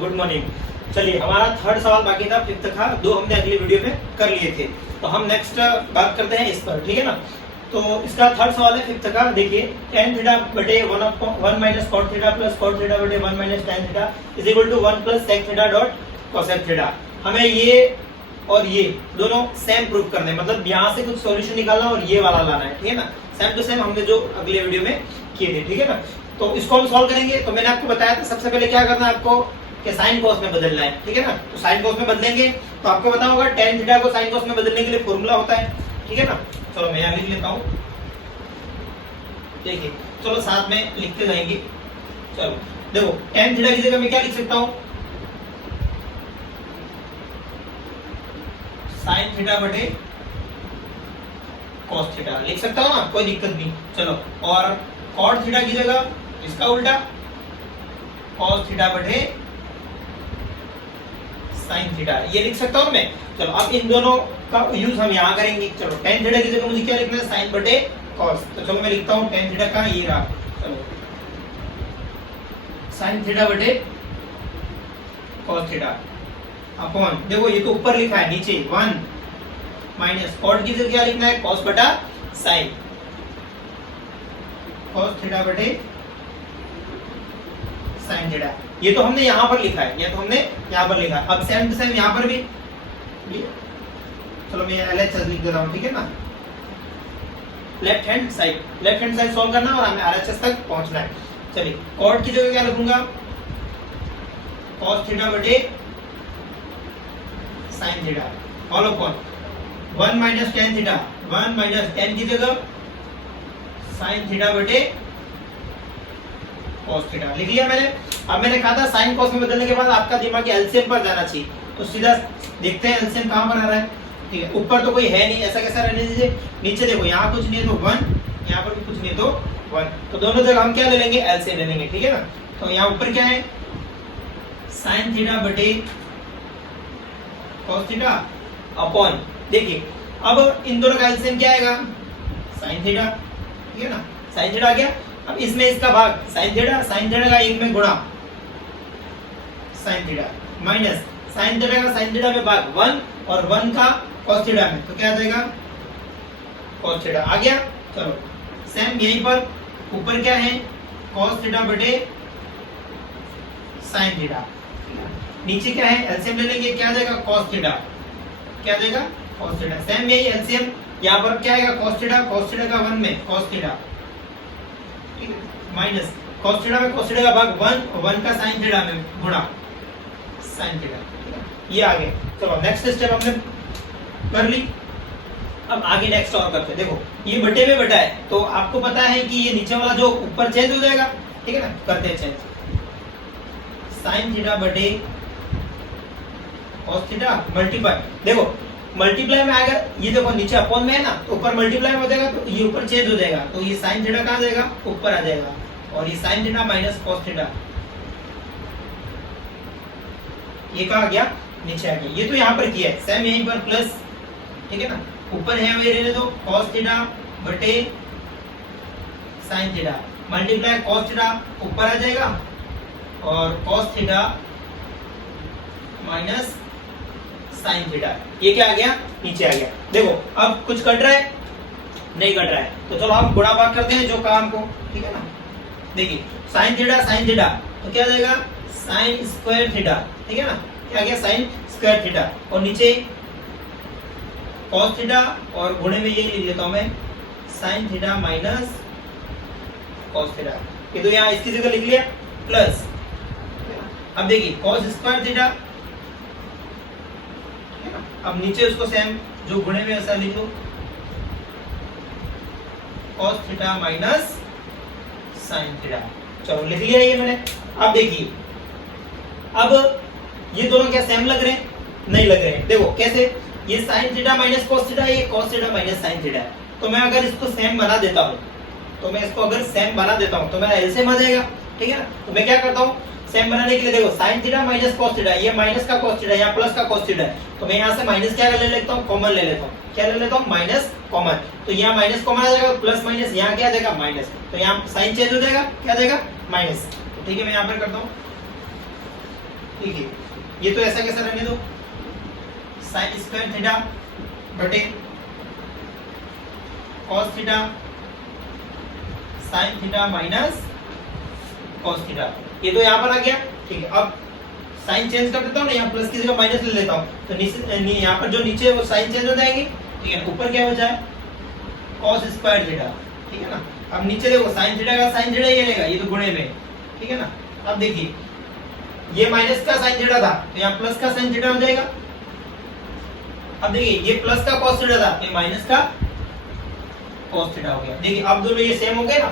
Good morning. चलिए हमारा third सवाल बाकी था, फिफ्थ था, दो हमने अगली वीडियो में कर लिए थे, तो हम नेक्स्ट बात करते हैं इस पर, ठीक है ना। तो इसका थर्ड सवाल है फिफ्थ का, देखिए tan थीटा बटे 1 minus cot theta plus cot theta बटे 1 minus tan theta is equal to 1 plus sec theta dot cosec theta. हमें ये और ये दोनों सेम प्रूव करने, मतलब यहाँ से कुछ सॉल्यूशन निकालना और ये वाला लाना है, ठीक है ना। सेम टू सेम हमने जो अगले वीडियो में किए थे, ठीक है ना। तो इसको हम सॉल्व करेंगे। तो मैंने आपको बताया था सबसे पहले क्या करना है आपको, कि साइन कॉस में बदलना है, ठीक है ना। तो साइन कॉस में बदलेंगे तो आपको पता होगा tan थीटा को साइन कॉस में बदलने के लिए फॉर्मूला होता है, ठीक है ना। चलो मैं यहाँ लिख लेता हूँ, देखिए चलो साथ में लिखते जाएंगे। चलो देखो tan थीटा की जगह मैं क्या लिख सकता हूँ, साइन थीटा बटे cos थीटा लिख सकता हूँ ना, कोई दिक्कत नहीं। चलो और cot थीटा की जगह इसका उल्टा cos थीटा बटे sin थीटा ये लिख सकता हूँ मैं। चलो अब इन दोनों का यूज हम यहाँ करेंगे। चलो tan थीटा की जगह मुझे क्या लिखना है, sin बटे cos। तो चलो मैं लिखता हूँ tan थीटा का ये रहा, चलो sin थीटा बटे cos थीटा अपॉन, देखो ये तो ऊपर लिखा है, नीचे 1 माइनस cot की जगह क्या लिखना है, cos बटा sin, cos थीटा बटे sin थीटा। ये तो हमने यहाँ पर लिखा है, ये तो हमने यहाँ पर लिखा है। अब सेम टू सेम यहाँ पर भी चलो मैं LHS लिख देता हूँ, ठीक है ना। लेफ्ट हैंड साइड सॉल्व करना और हमें RHS तक पहुंचना है। चलिए cot की जगह क्या लिखूंगा, cos थीटा बटे sin theta all upon 1 minus tan theta, 1 minus tan की जगह sin थीटा बटे cos थीटा लिख लिया मैंने। अब मैंने कहा था sin cos में बदलने के बाद आपका दिमाग एलसीएम पर जाना चाहिए, तो सीधा देखते हैं एलसीएम कहां पर आ रहा है, ठीक है। ऊपर तो कोई है नहीं, ऐसा कैसा रहने दीजिए। नीचे देखो यहाँ कुछ नहीं है तो 1, यहाँ पर भी कुछ नहीं है तो 1, तो दोनों जगह हम क्या ले लेंगे, एलसीएम ले लेंगे, ठीक है ना। तो यहाँ ऊपर क्या है, sin थीटा बटे cos थीटा अपॉन, देखिए अब इन दोनों का एलसीएम क्या आएगा, sin थीटा, ठीक है ना। sin थीटा आ गया। अब इसमें इसका भाग sin थीटा का एक में गुणा sin theta minus sin theta का sin थीटा में भाग 1 और 1 का cos थीटा में, तो क्या आ जाएगा, cos थीटा आ गया। चलो सेम यहीं पर ऊपर क्या है, cos थीटा बटे sin थीटा, नीचे क्या है, एलसीएम ले लेंगे, क्या आ जाएगा, cos थीटा, क्या आ जाएगा, cos थीटा। सेम यही एलसीएम यहाँ पर क्या आएगा, cos थीटा का 1 में cos theta minus cos theta में cos थीटा का भाग 1 और 1 का sin थीटा में गुणा sin थीटा, ये आ गया। चलो नेक्स्ट स्टेप हमने कर ली। अब आगे नेक्स्ट और करते हैं। देखो ये बटे में बटा है, तो आपको पता है कि ये नीचे वाला जो ऊपर चेंज हो जाएगा, ठीक है ना। करते हैं चेंज, sin थीटा बटे cos थीटा मल्टीप्लाई, देखो मल्टीप्लाई में आएगा, ये देखो नीचे अपॉन में है ना, तो ऊपर मल्टीप्लाई हो जाएगा, तो ये ऊपर चेंज हो जाएगा, तो ये sin थीटा कहाँ जाएगा, ऊपर आ जाएगा, और ये sin theta minus cos theta ये कहाँ गया, नीचे आ गया। ये तो यहाँ पर किया है, सेम यहीं पर प्लस, ठीक है ना। ऊपर है वही रहने दो, cos थीटा बटे sin theta multiply cos theta ऊपर आ जाएगा और cos theta minus sin theta, ये क्या आ गया, नीचे आ गया। देखो अब कुछ कट रहा है, नहीं कट रहा है, तो चलो हम गुणा भाग करते हैं जो काम को, ठीक है ना। देखिए sin थीटा तो क्या आ जाएगा, sin स्क्वायर थीटा, ठीक है ना, क्या आ गया, sin स्क्वायर थीटा, और नीचे cos थीटा और गुणे में ये लिख देता हूं मैं, sin theta minus cos theta, ये तो यहाँ इसकी जगह लिख लिया प्लस। अब देखिए cos स्क्वायर थीटा, अब नीचे उसको सेम जो गुणे में ऐसा लिखो, cos theta minus sin theta. चलो लिख लिया ये मैंने। अब देखिए अब ये दोनों क्या सेम लग रहे हैं, नहीं लग रहे हैं। देखो कैसे, ये sin theta minus cos theta, ये cos theta minus sin theta है। तो मैं अगर इसको सेम बना देता हूँ, तो मेरा एलसीएम आ जाएगा, ठीक है ना। तो मैं क्या करता हूँ, सेम बनाने के लिए देखो sin theta minus cos theta, ये माइनस का cos थीटा, यहाँ प्लस का cos थीटा है, तो मैं यहाँ से माइनस क्या ले लेता हूँ, कॉमन ले लेता हूँ, क्या ले लेता हूँ, माइनस कॉमन, तो यहाँ माइनस कॉमन आ जाएगा, प्लस माइनस यहाँ क्या आ जाएगा, माइनस, तो यहाँ साइन चेंज हो जाएगा, क्या आ जाएगा, माइनस। तो ठीक है मैं यहाँ पर करता हूँ, देखिए ये तो ऐसा कैसा रहने दो, साइन स्क्वायर थीटा बटे cos theta sine theta minus cos theta, ये तो यहाँ पर आ गया। ठीक है, अब साइन चेंज कर देता हूँ ना, यहाँ प्लस की जगह माइनस ले लेता हूँ, तो यहाँ पर जो नीचे वो साइन चेंज हो जाएंगे। ठीक है, ऊपर क्या बचा है, कॉस स्क्वायर थीटा। ठीक है ना, अब नीचे देखो साइन थीटा का साइन थीटा ये रहेगा, ये तो गुणे में। ठीक है ना, अब देखिए ये माइनस का साइन थीटा था, तो यहाँ प्लस का साइन थीटा हो जाएगा। अब देखिए ये प्लस का कॉस थीटा था, ये माइनस का कॉस थीटा हो गया। देखिए अब दोनों ये सेम हो गए ना,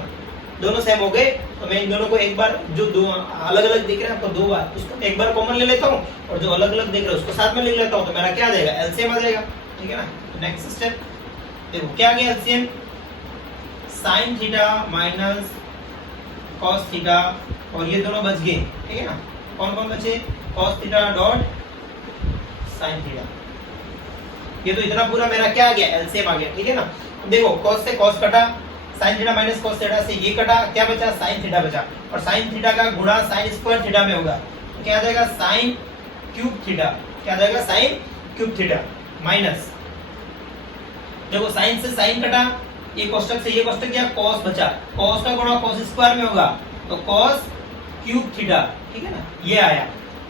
दोनों सेम हो गए, तो मैं इन दोनों को एक बार, जो दो अलग अलग दिख रहे हैं आपको दो बार, उसको एक बार कॉमन ले लेता हूँ, और जो अलग अलग दिख रहे हैं उसको साथ में लिख लेता हूँ, तो मेरा क्या आ जाएगा, एलसीएम आ जाएगा। ठीक है ना, नेक्स्ट स्टेप देखो क्या आ गया, LCM sine theta minus cos theta, और ये दोनों बच गए। ठीक है ना, कौन कौन बचे, cos theta dot sine theta, ये तो इतना पूरा मेरा क्या आ गया, एलसीएम आ गया। ठीक है ना, देखो cos से cos कटा, sin theta minus cos theta से ये कटा, क्या बचा, sin थीटा बचा, और sin थीटा का गुणा sin स्क्वायर थीटा में होगा, तो क्या आ जाएगा, sin क्यूब थीटा। क्या आ जाएगा, sin क्यूब थीटा माइनस, देखो sin से sin कटा, ये कोष्टक से ये कोष्टक गया, cos बचा, cos का गुणा cos स्क्वायर में होगा, तो cos क्यूब थीटा। ठीक है ना, ये आया।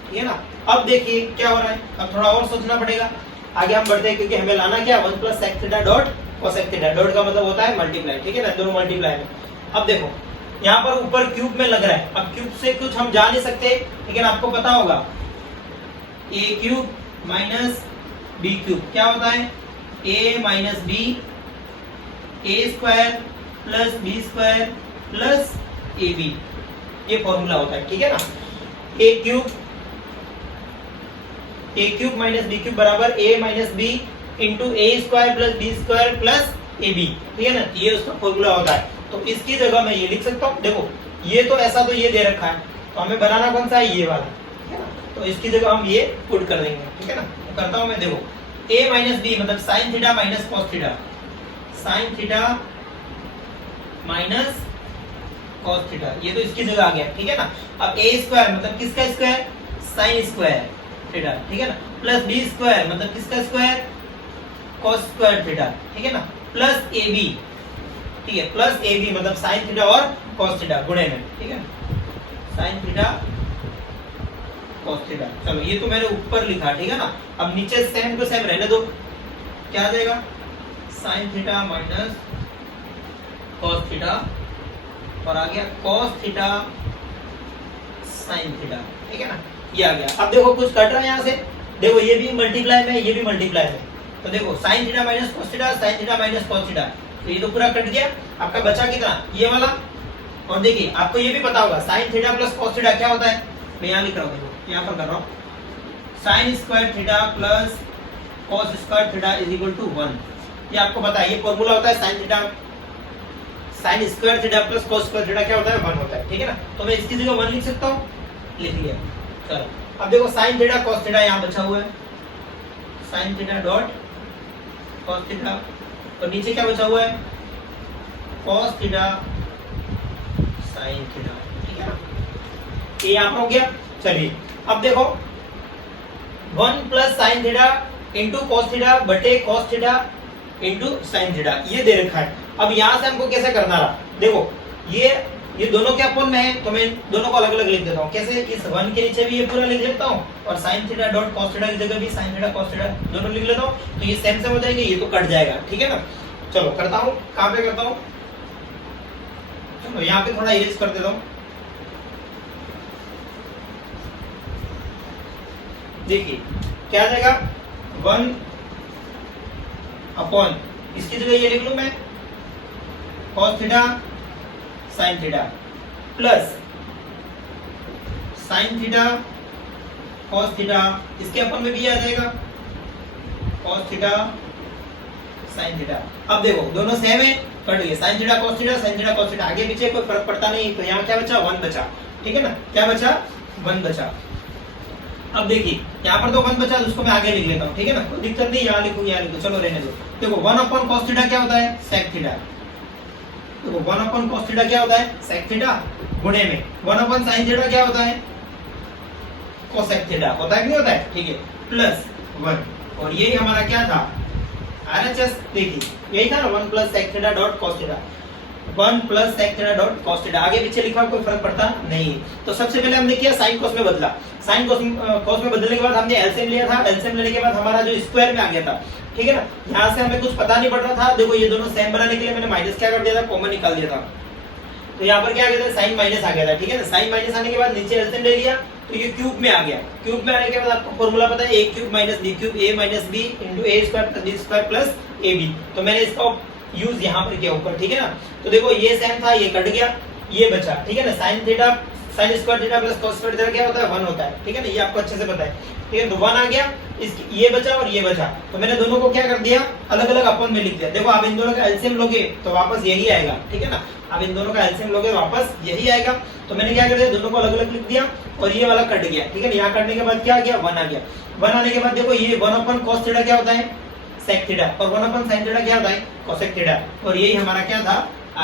ठीक है ना, अब देखिए क्या हो रहा है, अब थोड़ा और सोचना पड़ेगा, आगे हम बढ़ते हैं, क्योंकि हमें लाना क्या, 1 plus sec theta dot cosec theta, dot का मतलब होता है मल्टीप्लाई। ठीक है ना, दोनों मल्टीप्लाई में। अब देखो यहाँ पर ऊपर क्यूब में लग रहा है, अब क्यूब से कुछ हम जा नहीं सकते, लेकिन आपको पता होगा a cube minus b cube क्या होता है, a minus b, a square plus b square plus ab, ये फॉर्मूला होता है। ठीक है ना, a cube minus b cube बराबर a minus b into a square plus b square plus a b. ठीक है ना, ये उसका फॉर्मूला होता है। तो इसकी जगह मैं ये लिख सकता हूँ, देखो ये तो ऐसा तो ये दे रखा है, तो हमें बनाना कौन सा है, ये वाला। ठीक है ना, तो इसकी जगह हम ये पुट कर देंगे। ठीक है ना, तो करता हूँ मैं, देखो a माइनस बी मतलब sine theta minus cos theta, sine theta minus cos theta, ये तो इसकी जगह आ गया। ठीक है ना, अब a स्क्वायर मतलब किसका स्क्वायर, साइन स्क्वायर थीटा। ठीक है ना, प्लस बी स्क्वायर मतलब किसका स्क्वायर, cos स्क्वायर थीटा। ठीक है ना, प्लस ए बी। ठीक है, प्लस ए बी मतलब साइन थीटा और cos थीटा गुणे में। ठीक है, साइन थीटा cos थीटा। चलो ये तो मैंने ऊपर लिखा। ठीक है ना, अब नीचे सेम को सेम रहने दो, क्या आ जाएगा, sine theta minus cos theta, और आ गया cos थीटा साइन थीटा। ठीक है ना, ये आ गया। अब देखो कुछ कट रहा है यहाँ से, देखो ये भी मल्टीप्लाई में, ये भी मल्टीप्लाई में, तो देखो sin theta minus cos theta, sin theta minus cos theta, तो ये तो पूरा कट गया। आपका बचा कितना, ये वाला। और देखिए आपको ये भी पता होगा sin theta plus cos theta क्या होता है, मैं यहाँ लिख रहा हूँ, देखो यहाँ पर कर रहा हूँ, sin square theta plus cos square theta is equal to 1। ये आपको पता है, ये फॉर्मूला होता है sin theta, sin square theta plus cos square theta क्या होता है, 1 होता है। ठीक है ना, तो मैं इसकी जगह 1 लिख सकता हूँ, लिख लिया। चलो अब देखो sin थीटा cos थीटा यहाँ बचा हुआ है, sin theta dot cos theta, और नीचे क्या बचा हुआ है, cos थीटा sin थीटा। ठीक है ना, ये यहाँ पर हो गया। चलिए अब देखो 1 plus sine theta into cos theta बटे cos theta into sine theta, ये दे रखा है। अब यहाँ से हमको कैसे करना रहा, देखो ये दोनों क्या फॉर्म में है, तो मैं दोनों को अलग अलग लिख देता हूँ। कैसे, इस 1 के नीचे भी ये पूरा लिख देता हूँ, और sin theta dot cos theta की जगह भी sin थीटा cos थीटा दोनों लिख लेता हूँ, तो ये सेम सेम हो जाएंगे, ये तो कट जाएगा। ठीक है ना, चलो करता हूँ, कहाँ पे करता हूँ, चलो यहाँ पे थोड़ा इरेज कर देता हूँ। देखिए क्या आ जाएगा, 1 अपॉन, इसकी जगह ये लिख लूं मैं, cos theta sin theta plus sin theta cos theta, इसके अपन में भी आ जाएगा cos थीटा sin थीटा। अब देखो दोनों सेम है, कट गए, sin theta cos theta sin theta cos theta, आगे पीछे कोई फर्क पड़ता नहीं, तो यहाँ क्या बचा, 1 बचा। ठीक है ना, क्या बचा, 1 बचा। अब देखिए यहाँ पर तो 1 बचा, उसको मैं आगे लिख लेता हूँ। ठीक है ना, कोई दिक्कत नहीं, यहाँ लिखूँ यहाँ लिखूँ, चलो रहने दो। देखो 1 अपॉन cos थीटा क्या होता है, sec थीटा। देखो 1 अपॉन cos थीटा क्या होता है, sec थीटा, गुणे में 1 अपॉन sin थीटा क्या होता है, कोसेक थीटा होता है कि नहीं होता है, ठीक है, प्लस 1 और यही हमारा क्या था RHS, देखिए यही था ना 1 plus sec theta dot cos theta, 1 plus sec theta dot cos theta, आगे पीछे लिखा कोई फर्क पड़ता नहीं। तो सबसे पहले हमने किया साइन कोस में बदला, साइन कोस में बदलने के बाद हमने एलसीएम लिया था, एलसीएम लेने के बाद हमारा जो स्क्वायर में आ गया था, ठीक है ना, यहाँ से हमें कुछ पता नहीं पड़ रहा था, देखो ये दोनों सेम बनाने के लिए मैंने माइनस क्या कर दिया था, कॉमन निकाल दिया था, तो यहाँ पर क्या आ गया था साइन माइनस आ गया था, ठीक है ना, साइन माइनस आने के बाद नीचे एलसीएम ले लिया तो ये क्यूब में आ गया, क्यूब में आने के बाद आपको फॉर्मूला पता है a cube minus b cube a minus b into a square plus b square plus ab, तो मैंने इसका यूज यहाँ पर किया ऊपर, ठीक है ना। तो देखो ये सेम था, ये कट गया, ये बचा, ठीक है ना, sine theta sine square theta plus cos square theta क्या होता है 1 होता है, ठीक है ना, ये आपको अच्छे से पता है, ठीक है। तो 1 आ गया, ये बचा और ये बचा, तो मैंने दोनों को क्या कर दिया अलग अलग अपन में लिख दिया। देखो आप इन दोनों का एलसीएम लोगे तो वापस यही आएगा, ठीक है ना, आप इन दोनों का एलसीएम लोगे वापस यही आएगा, तो मैंने क्या कर दिया दोनों को अलग अलग लिख दिया और ये वाला कट गया, ठीक है। यहाँ कटने के बाद क्या आ गया 1 आ गया, 1 आने के बाद देखो ये 1 अपन cos थीटा क्या होता है sec थीटा और 1 अपन sin थीटा क्या होता है cosec थीटा, और यही हमारा क्या था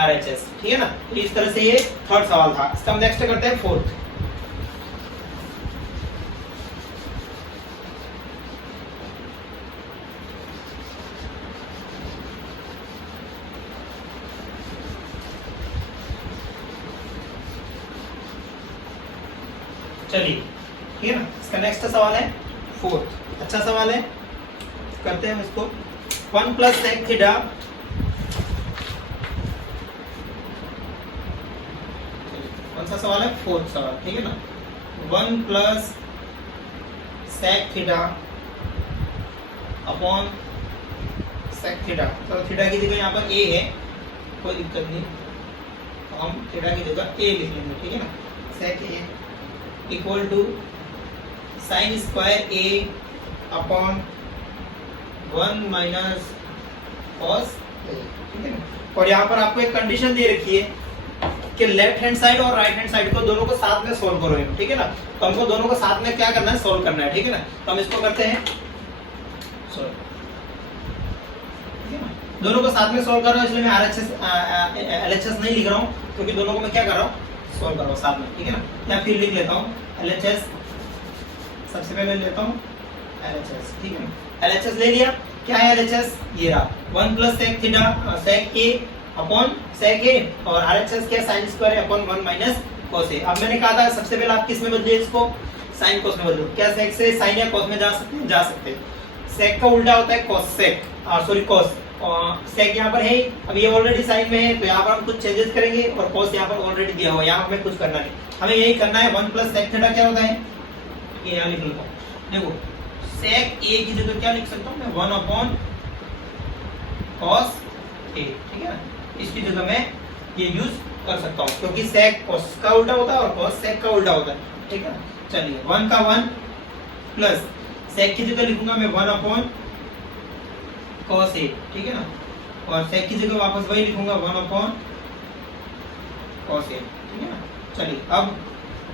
RHS, ठीक है ना। तो इस तरह से ये थर्ड सवाल था। इसका हम नेक्स्ट करते हैं फोर्थ। चलिए ठीक है ना, इसका नेक्स्ट सवाल है फोर्थ, अच्छा सवाल है, करते हैं हम इसको। 1 प्लस सेक थीटा कौन सा सवाल है फोर्थ सवाल, ठीक है ना, 1 plus sec theta upon sec theta, तो थीटा की जगह यहाँ पर a है, कोई दिक्कत नहीं, तो हम थीटा की जगह a लिख लेंगे, ठीक है ना, sec a equal to sine square a upon 1 minus cos a, ठीक है ना। और यहाँ पर आपको एक कंडीशन दे रखी है कि लेफ्ट हैंड साइड और राइट हैंड साइड को दोनों को साथ में सोल्व करो, ठीक है ना, तो हमको दोनों को साथ में क्या करना है सोल्व करना है, ठीक है ना। तो हम इसको करते हैं सोल्व, ठीक है ना, दोनों को साथ में सोल्व कर रहा हूँ, इसलिए मैं LHS नहीं लिख रहा हूँ क्योंकि दोनों को मैं क्या कर रहा हूँ सोल्व कर रहा हूँ साथ में, ठीक है ना। या फिर लिख लेता हूँ LHS, सबसे पहले लेता हूँ LHS, ठीक है ना, LHS ले लिया, क्या है LHS ये रहा 1 plus sec theta sec a upon sec a और RHS क्या sine square upon 1 minus cos a। अब मैंने कहा था सबसे पहले आप किस में बदलिए इसको साइन कोस में बदलो, क्या सेक से साइन या कोस में जा सकते हैं, जा सकते हैं। सेक का उल्टा होता है कोसेक, सॉरी कोस, सेक यहाँ पर है, अब ये ऑलरेडी साइन में है तो यहाँ पर हम कुछ चेंजेस करेंगे और कोस यहाँ पर ऑलरेडी दिया हुआ है, यहाँ हमें कुछ करना नहीं, हमें यही करना है। 1 प्लस सेक थीटा क्या होता है ये यहाँ लिख लेता हूँ, देखो सेक a की जगह क्या लिख सकता हूँ मैं 1 अपॉन cos a, ठीक है ना, इसकी जगह मैं ये यूज कर सकता हूँ क्योंकि सेक cos का उल्टा होता है और cos सेक का उल्टा होता है, ठीक है। चलिए 1 का 1 प्लस सेक की जगह लिखूंगा मैं 1 अपॉन cos a, ठीक है ना, और सेक की जगह वापस वही लिखूंगा 1 अपॉन cos a, ठीक है ना। चलिए अब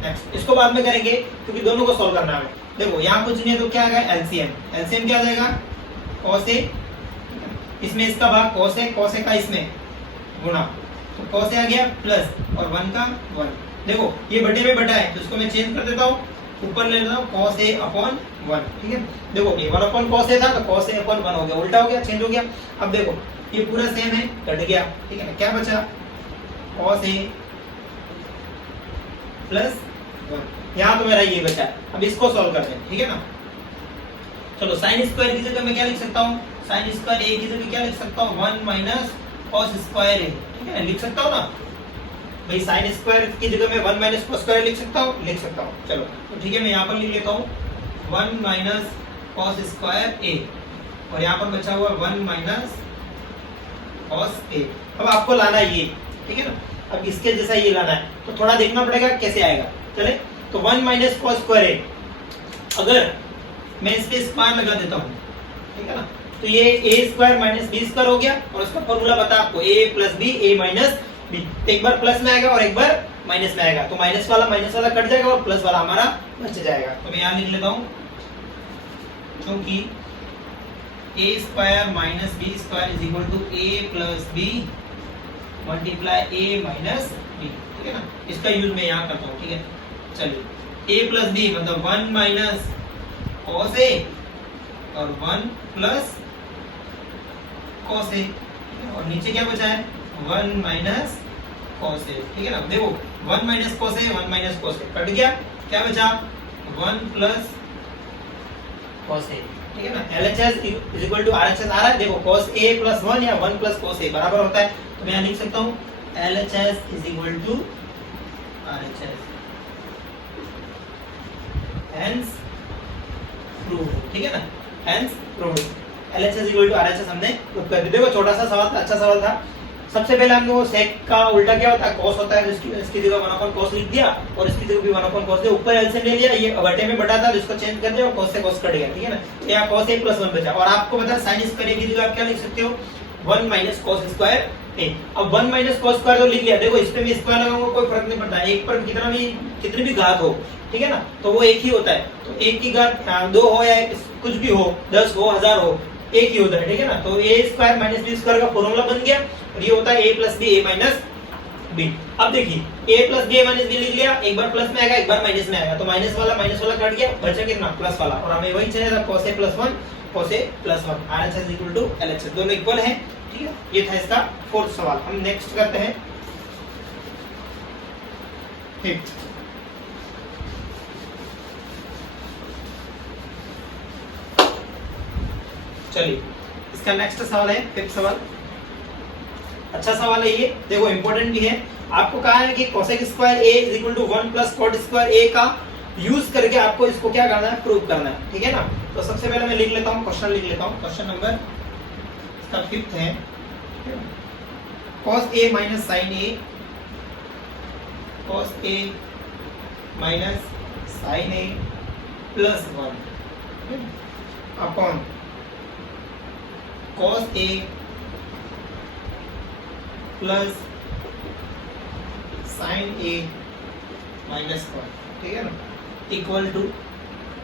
नेक्स्ट इसको बाद में करेंगे क्योंकि दोनों को सॉल्व करना है। देखो यहाँ कुछ नहीं है तो क्या आएगा एलसीएम, एलसीएम क्या आ जाएगा cos a, इसमें इसका भाग cos a का इसमें गुणा, तो cos a आ गया प्लस और 1 का 1, देखो ये बटे में बटा है तो इसको मैं चेंज कर देता हूँ, ऊपर ले लेता हूँ cos a अपॉन 1, ठीक है। देखो ये 1 अपॉन cos a था तो cos a अपॉन 1 हो गया, उल्टा हो गया, चेंज हो गया। अब देखो ये पूरा सेम है, कट गया, ठीक है ना, क्या बचा cos a प्लस 1, यहाँ तो मेरा ये बचा। अब इसको सॉल्व करते हैं, ठीक है ना। चलो साइन स्क्वायर की जगह मैं क्या लिख सकता हूँ, साइन स्क्वायर a की जगह क्या लिख सकता हूँ 1 माइनस cos स्क्वायर a, ठीक है ना, लिख सकता हूँ ना भाई, साइन स्क्वायर की जगह मैं 1 माइनस cos स्क्वायर लिख सकता हूँ, चलो तो ठीक है, मैं यहाँ पर लिख लेता हूँ 1 माइनस cos स्क्वायर a और यहाँ पर बचा हुआ 1 माइनस cos a। अब आपको लाना है ये, ठीक है ना, अब इसके जैसा ये लाना है तो थोड़ा देखना पड़ेगा कैसे आएगा। चले तो 1 माइनस cos स्क्वायर a, अगर मैं इस पे स्क्वायर लगा देता हूँ, ठीक है ना, तो ये a square minus b square हो गया और उसका फॉर्मूला पता है आपको a plus b a minus b, एक बार प्लस में आएगा और एक बार माइनस में आएगा, तो माइनस वाला कट जाएगा और प्लस वाला हमारा बच जाएगा। तो मैं यहाँ लिख लेता हूँ क्योंकि a square minus b square is equal to a plus b multiply a minus b, ठीक है ना, इसका यूज मैं यहाँ करता हूँ, ठीक है। चलिए a प्लस बी मतलब 1 माइनस cos a और 1 प्लस cos a, और नीचे क्या बचा है 1 माइनस cos a, ठीक है ना। देखो 1 minus cos a 1 minus cos a cut गया, क्या बचा 1 प्लस cos a, ठीक है ना। LHS is equal to RHS आ रहा है, देखो cos a प्लस 1 या 1 प्लस cos a बराबर होता है, तो मैं यहाँ लिख सकता हूँ LHS is equal to RHS, hence proved, ठीक है ना, hence proved. LHS equal to RHS हमने प्रूव कर दिया। देखो छोटा सा सवाल था, अच्छा सवाल था। सबसे पहले हमने वो sec का उल्टा क्या होता है cos होता है, इसकी जगह 1 cos लिख दिया और इसकी जगह भी 1 cos दिया, ऊपर LCM ले लिया, ये बटे में बटा था इसको चेंज कर दिया और cos से cos कट गया, ठीक है ना। तो यहाँ cos a प्लस 1 बचा, और आपको पता है sin स्क्वायर की जगह आप क्या लिख सकते हो 1 माइनस cos स्क्वायर a। अब 1 माइनस cos स्क्वायर तो लिख लिया, देखो इस पे भी स्क्वायर लगाऊंगा कोई फर्क नहीं पड़ता, एक पर कितनी भी घात हो, ठीक है ना, तो वो एक ही होता है। तो एक की घात 2 हो या कुछ भी हो, 10 हो 1000 हो, एक ही होता है, ठीक है ना। तो a square minus b square का फॉर्मूला बन गया और ये होता है a plus b a minus b। अब देखिए a plus b a minus b लिख लिया, एक बार प्लस में आएगा एक बार माइनस में आएगा, तो माइनस वाला कट गया, बचा कितना प्लस वाला, और हमें वही चाहिए था cos a plus 1 cos a plus 1, RHS equal to LHS दोनों इक्वल है, ठीक है। ये था इसका फोर्थ सवाल। हम नेक्स्ट करते हैं फिफ्थ। चलिए इसका नेक्स्ट सवाल है फिफ्थ सवाल। अच्छा सवाल है ये, देखो इंपॉर्टेंट भी है। आपको कहा है कि cosec square a is equal to 1 plus cot square a का यूज करके आपको इसको क्या करना है, प्रूव करना है, ठीक है ना। तो सबसे पहले मैं लिख लेता हूँ, क्वेश्चन लिख लेता हूँ। क्वेश्चन नंबर इसका फिफ्थ है, cos a minus sin a, cos a minus sin a plus 1 upon cos a plus sin a minus 1, ठीक है ना, equal to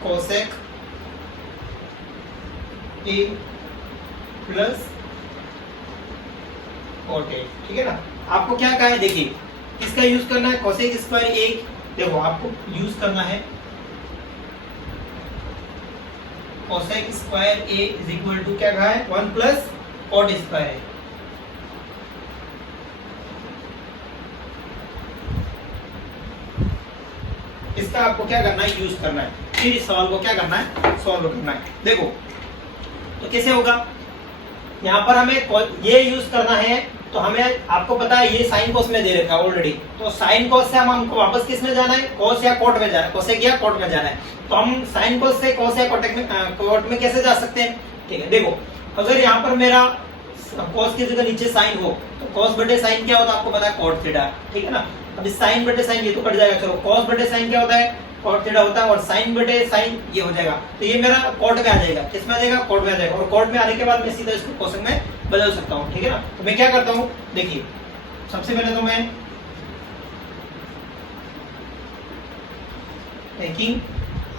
cosec a plus cot a, ठीक है ना। आपको क्या कहा है, देखिए इसका यूज करना है cosec स्क्वायर a, देखो आपको यूज करना है cosec square a is equal to क्या कहा है 1 प्लस cot स्क्वायर a। इसका आपको क्या करना है, यूज करना है, फिर इस सवाल को क्या करना है, सॉल्व करना है। देखो तो कैसे होगा, यहाँ पर हमें ये यूज करना है, तो हमें आपको पता है ये साइन कोस में दे रखा है ऑलरेडी, तो साइन कोस से हमको वापस किस में जाना है, कोस या कोट में जाना है, कोसेक या कोट में जाना है। तो हम साइन कोस से कोस या कोट में कैसे जा सकते हैं, ठीक है। देखो अगर यहाँ पर मेरा कोस की जगह नीचे साइन हो तो कोस बटे साइन क्या होता है, आपको पता है कोट थीटा, ठीक है ना। अब इस साइन बटे साइन ये तो कट जाएगा, चलो कोस बटे साइन क्या होता है, कोट थीटा होता है, और साइन बटे साइन ये हो जाएगा, तो ये मेरा कोट में आ जाएगा, किस में आ जाएगा, कोट में आ जाएगा, और कोट में आने के बाद मैं सीधा इसको कोसेक में बदल सकता हूँ, ठीक है ना। तो मैं क्या करता हूँ, देखिए सबसे पहले तो मैं taking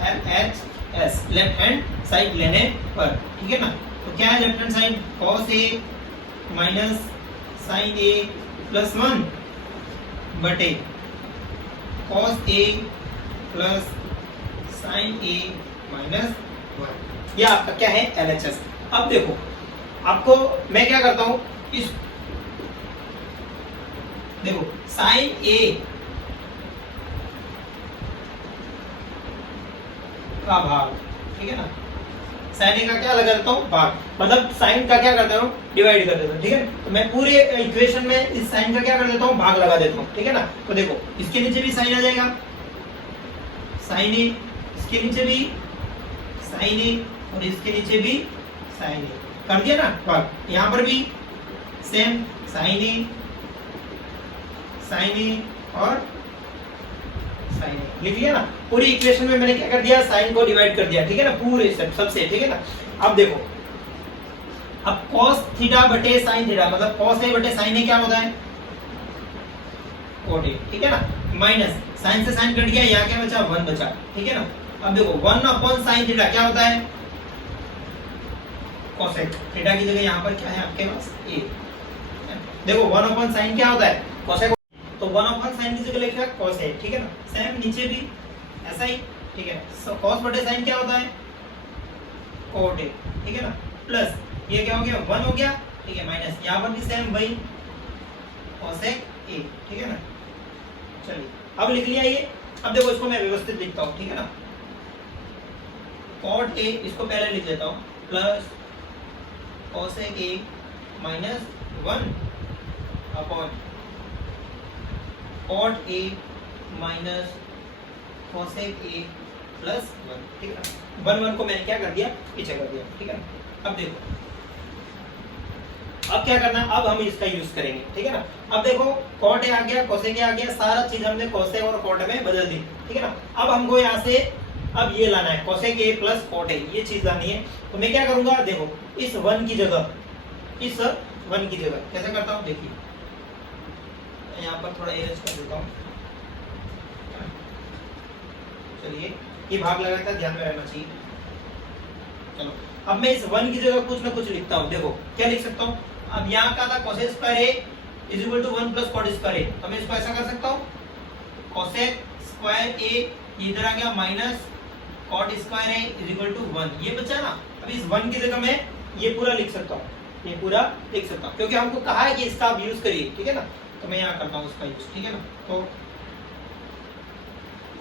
LHS left hand side लेने पर, ठीक है ना। तो क्या है left hand side, cos a minus sin a plus 1 बटे cos a plus sin a minus 1, ये आपका क्या है LHS। अब देखो आपको मैं क्या करता हूं, इस देखो sin a का भाग, ठीक है ना, sin a का क्या लगा देता हूँ भाग, मतलब sin का क्या करता हूँ, डिवाइड कर देता हूँ, ठीक है। तो मैं पूरे इक्वेशन में इस sin का क्या कर देता हूँ, भाग लगा देता हूँ, ठीक है ना। तो देखो इसके नीचे भी sin आ जाएगा, sin a, इसके नीचे भी sin a, और इसके नीचे भी sin a, कर दिया ना भाग। यहाँ पर भी सेम sin a और sin a लिख लिया ना। पूरी इक्वेशन में मैंने क्या कर दिया, साइन को डिवाइड कर दिया, ठीक है ना, पूरे सबसे, ठीक है ना। अब देखो अब cos थीटा बटे sin थीटा मतलब cos a बटे sin a क्या होता है, cot a, ठीक है ना, माइनस sin से sin कट गया, यहाँ क्या बचा 1 बचा, ठीक है ना। अब देखो 1 अपॉन sin थीटा क्या होता है, cosec थीटा की जगह यहाँ पर क्या है आपके पास a, देखो 1 अपॉन sin क्या होता है cosec, तो 1 अपॉन sin की जगह लिखा cos a, ठीक है ना। सेम नीचे भी ऐसा ही, ठीक है। cos बटे sin क्या होता है, cot a, ठीक है ना, प्लस ये क्या हो गया 1 हो गया, ठीक है, माइनस यहाँ पर भी सेम वही cosec a, ठीक है ना। चलिए अब लिख लिया ये। अब देखो इसको मैं व्यवस्थित लिखता हूँ, ठीक है ना, cot a इसको पहले लिख लेता हूँ plus cosec a minus 1 upon cot a minus cosec a plus 1, ठीक है ना। 1 को मैंने क्या कर दिया, पीछे कर दिया, ठीक है ना। अब देखो अब क्या करना है, अब हम इसका यूज करेंगे, ठीक है ना। अब देखो cot a आ गया, cosec a आ गया, सारा चीज हमने cosec और cot में बदल दी, ठीक है ना। अब हमको यहाँ से अब ये लाना है cosec a plus cot a, ये चीज लानी है। तो मैं क्या करूंगा, देखो इस 1 की जगह, इस 1 की जगह कैसे करता हूँ, देखिए यहाँ पर थोड़ा इरेज कर देता हूँ। चलिए ये भाग लगातार ध्यान में रहना चाहिए। चलो अब मैं इस 1 की जगह कुछ ना कुछ लिखता हूँ। देखो क्या लिख सकता हूँ, अब यहाँ का था cosec square a is equal to 1 plus cot square a, तो मैं इसको ऐसा कर सकता हूँ cosec स्क्वायर a इधर आ गया minus cot square a is equal to 1, ये बचा ना। अब इस 1 की जगह मैं ये पूरा लिख सकता हूँ, ये पूरा लिख सकता हूँ, क्योंकि हमको कहा है कि इसका आप यूज करिए, ठीक है ना। तो मैं यहाँ करता हूँ इसका यूज, ठीक है ना। तो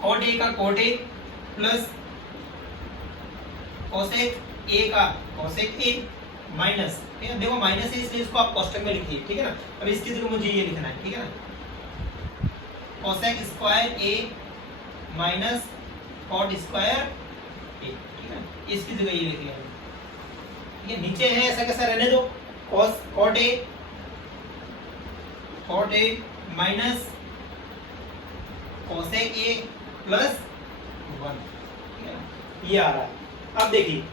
cot a का cot a plus cosec a का cosec a माइनस, ठीक है, देखो माइनस है इसलिए इसको आप कोष्टक में लिखिए, ठीक है ना। अब इसकी जगह मुझे ये लिखना है, ठीक है ना, cosec square a minus cot square a, ठीक है, इसकी जगह ये लिख लिया, ठीक है। नीचे है ऐसा कैसा रहने दो, cot a minus cosec a plus 1, ठीक है ना, ये आ रहा है। अब देखिए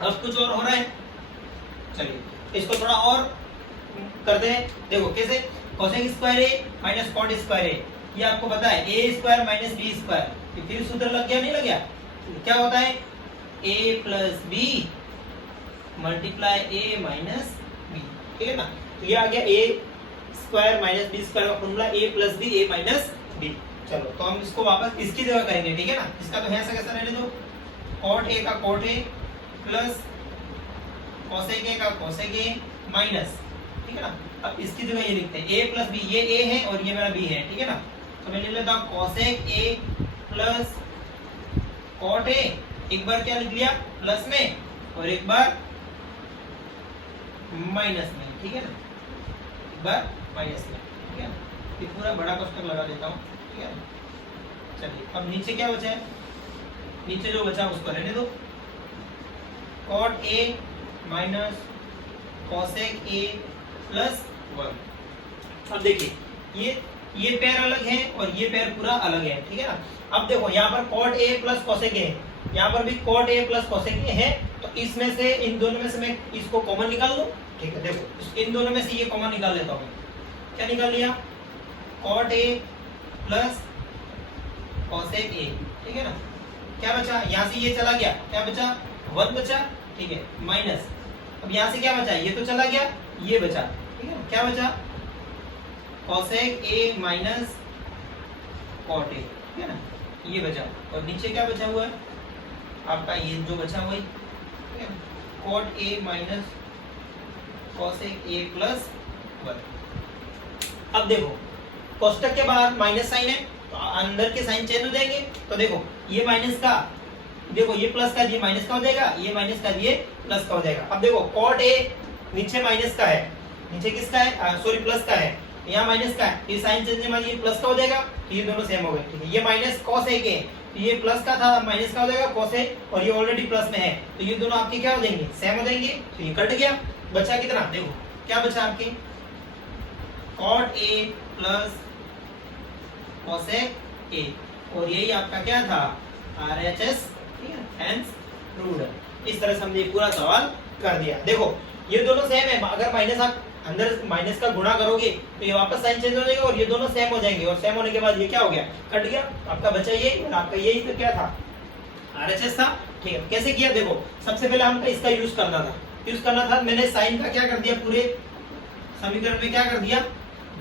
अब कुछ और हो रहा है, चलिए इसको थोड़ा और करते हैं। देखो कैसे, cosec square a minus cot square a, ये आपको पता है a square minus b square, ये फिर सूत्र लग गया नहीं लग गया, क्या होता है a plus b multiply a minus b, ठीक है ना। तो ये आ गया a square minus b square का formula a plus b a minus b। चलो तो हम इसको वापस इसकी जगह करेंगे, ठीक है ना। इसका तो है ऐसा कैसा रहने दो, cot a का cot a plus cosec a का cosec a माइनस, ठीक है ना। अब इसकी जगह ये लिखते हैं a प्लस b, ये a है और ये मेरा b है, ठीक है ना। तो मैं लिख लेता हूँ cosec a plus cot a, एक बार क्या लिख लिया प्लस में और एक बार माइनस में, ठीक है ना, एक बार माइनस में, ठीक है ना। ये पूरा बड़ा कोष्टक लगा देता हूँ, ठीक है। चलिए अब नीचे क्या बचा है, नीचे जो बचा उसको रहने दो, cot a minus cosec a plus 1। अब देखिए ये पैर अलग है और ये पैर पूरा अलग है, ठीक है ना। अब देखो यहाँ पर cot a plus cosec a है, यहाँ पर भी cot a plus cosec a है, तो इसमें से इन दोनों में से मैं इसको कॉमन निकाल दूं, ठीक है। देखो इन दोनों में से ये कॉमन निकाल लेता हूँ, क्या निकाल लिया, cot a plus cosec a, ठीक है ना। क्या बचा, यहाँ से ये चला गया, क्या बचा 1 बचा, ठीक है, माइनस अब यहाँ से क्या बचा, ये तो चला गया, ये बचा, ठीक है। क्या बचा cosec a minus cot a, ठीक है ना, ये बचा। और नीचे क्या बचा हुआ है आपका, ये जो बचा हुआ है, ठीक है, cot a minus cosec a plus 1। अब देखो कोष्टक के बाहर माइनस साइन है तो अंदर के साइन चेंज हो जाएंगे। तो देखो ये माइनस का, देखो ये प्लस का, ये माइनस का हो जाएगा, ये माइनस का, ये प्लस का हो जाएगा। अब देखो cot a नीचे माइनस का है, नीचे किसका है, सॉरी प्लस का है, यहाँ माइनस का है, ये साइन चेंज में ये प्लस का हो जाएगा, तो ये दोनों सेम हो गए, ठीक है। ये माइनस cosec है, तो ये प्लस का था माइनस का हो जाएगा cosec, और ये ऑलरेडी प्लस में है, तो ये दोनों आपके क्या हो जाएंगे, सेम हो जाएंगे, तो ये कट गया। बचा कितना, देखो क्या बचा आपके, cot a plus cosec a, और यही आपका क्या था RHS, ठीक है, हेंस प्रूव्ड। इस तरह से हमने पूरा सवाल कर दिया। देखो ये दोनों सेम है, अगर माइनस आप अंदर माइनस का गुणा करोगे तो ये वापस साइन चेंज हो जाएगा और ये दोनों सेम हो जाएंगे, और सेम होने के बाद ये क्या हो गया, कट गया, आपका बचा यही, और आपका यही तो क्या था RHS था, ठीक है। कैसे किया, देखो सबसे पहले हमको इसका यूज करना था, मैंने साइन का क्या कर दिया, पूरे समीकरण में क्या कर दिया,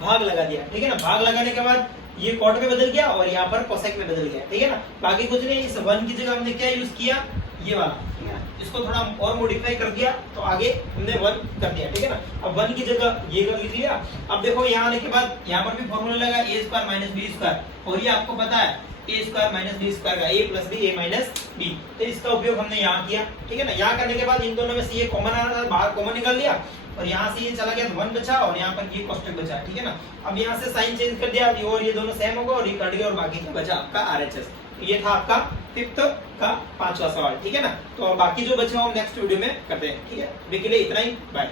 भाग लगा दिया, ठीक है ना। भाग लगाने के बाद ये कॉट में बदल गया और यहाँ पर कोसेक में बदल गया, ठीक है ना। बाकी कुछ नहीं, इस 1 की जगह हमने क्या यूज किया, ये वाला, ठीक है ना। इसको थोड़ा और मॉडिफाई कर दिया तो आगे हमने 1 कर दिया, ठीक है ना। अब 1 की जगह ये कर लिया। अब देखो यहाँ आने के बाद यहाँ पर भी फॉर्मूला लगा a square minus b square, और ये आपको पता है a square minus b square का a plus b a minus b, तो इसका उपयोग हमने यहाँ किया, ठीक है ना। यहाँ करने के बाद इन दोनों में से ये कॉमन आ रहा था, बाहर कॉमन निकाल लिया और यहाँ से ये चला गया तो 1 बचा और यहाँ पर ये कोष्टक बचा, ठीक है ना। अब यहाँ से साइन चेंज कर दिया और ये दोनों सेम होगा और ये कट गया और बाकी जो बचा आपका RHS। ये था आपका 5th का 5वां सवाल, ठीक है ना। तो बाकी जो बचे हम नेक्स्ट वीडियो में करते हैं, ठीक है। अभी के लिए इतना ही, बाय।